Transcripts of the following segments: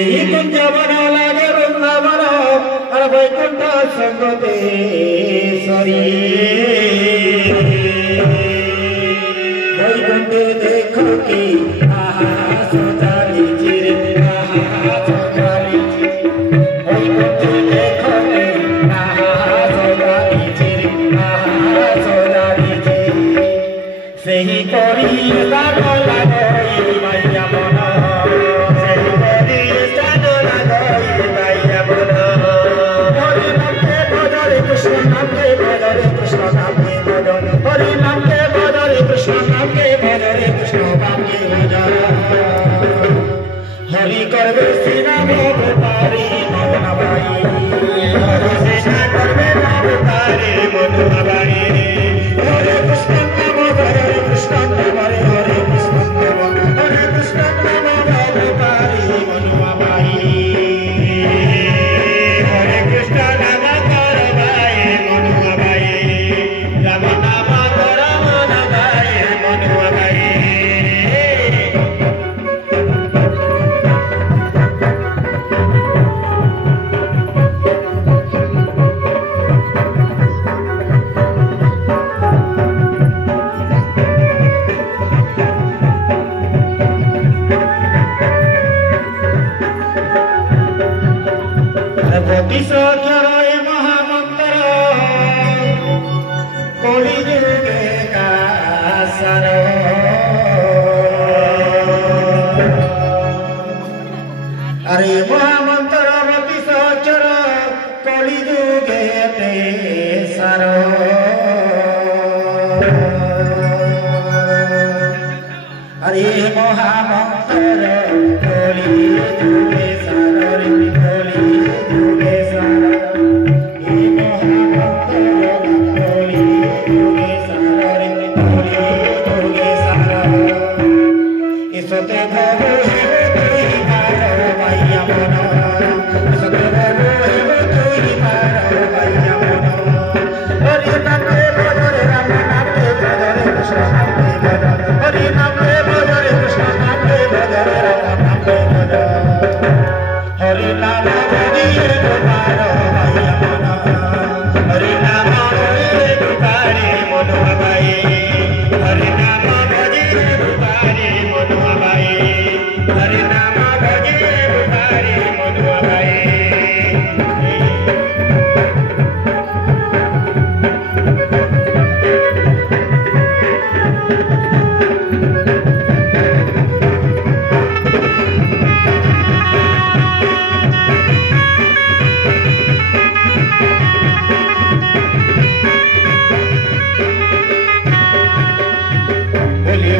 এই কুঞ্জবন লাগে বৃন্দাবন আর বৈকুণ্ঠ সঙ্গতে সরি বৈকুণ্ঠে দেখো কি আহা সোজা লিচি রে আহা সোজা লিচি বৈকুণ্ঠে দেখো কি আহা সোজা লিচি রে আহা সোজা লিচি সেই পরি স্থান লাগই মাইয়া মন সেই পরি স্থান লাগই মাইয়া মন হরি নামে ভজরে কৃষ্ণ নামে ভজরে কৃষ্ণ নামে ভজন হরি নামে ভজরে কৃষ্ণ নামে ভজরে কৃষ্ণ নামে ভজন হরি করবে সিনা ভবতারি মনবাই হরি সিনা করবে ভবতারি মনবাই হরে কৃষ্ণ নাম হরে কৃষ্ণ নাম হরে কৃষ্ণ নাম হরে কৃষ্ণ নাম ভবতারি মনবাই হরে কৃষ্ণ নাম করবাই মনবাই রাম নাম কর মনবাই মনবাই প্রতিশোধর মহামন্ত্র কলিযুগে কাসার আরে মহামন্ত্র প্রতিশোধর কলিযুগে সার আরে মহামন্ত্র কলিযুগে সার কলিযুগে সার এই মহামন্ত্র কলিযুগে সার কলিযুগে সার ইসতে ভব হেবে তুই পার মাইয়া মন ইসতে ভব হেবে তুই পার মাইয়া মন হরি নামে ভজরে রাম নামে ভজরে কৃষ্ণ নামে ভজন হরি নামে ভজরে কৃষ্ণ নামে ভজরে রাম নামে ভজন হরি নাম হরিয়ে পার মাইয়া মন হরি নাম হরিয়ে পারে মন বাই হরি নাম ভজিয়ে পারে মন বাই হরি নাম ভজিয়ে পারে মন বাই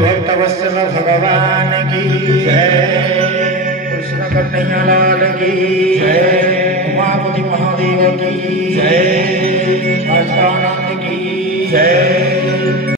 भक्तवत्सल भगवान की जय कृष्ण कन्हैया लाल की जय उमापति महादेव की जय सच्चिदानंद की जय।